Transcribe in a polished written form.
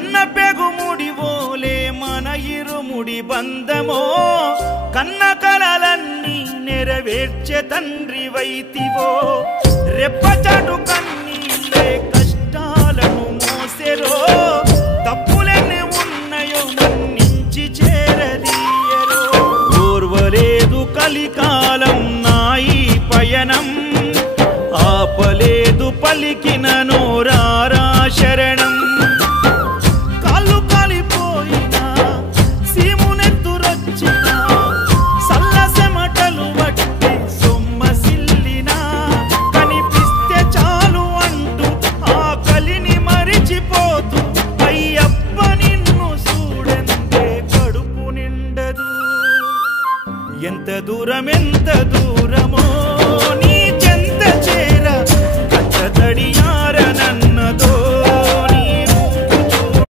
కన్న పెగుముడి ఓలే మన ఇరుముడి బంధమో కన్న కలలన్నీ నెరవేర్చే తండ్రి వైతివో రెప్పచాటు కన్నీళ్ళే కష్టాలను మోసెరో తప్పులెన్ని ఉన్నాయో మన్నించి చేరదీయరో ఓర్వలేదు కలికాలం నాయి పయనం ఆపలేదు పలికిన నోరారా శరణం కాళ్ళు కాలిపోయినా సీమునెత్తురొచ్చినా సల్లసెమటలు వట్టి సొమ్మసిల్లినా కనిపిస్తే చాలు అంటూ ఆకలిని మరిచిపోతూ అయ్యప్ప నిన్ను చూడందే కడుపు నిండదు ఎంత దూరం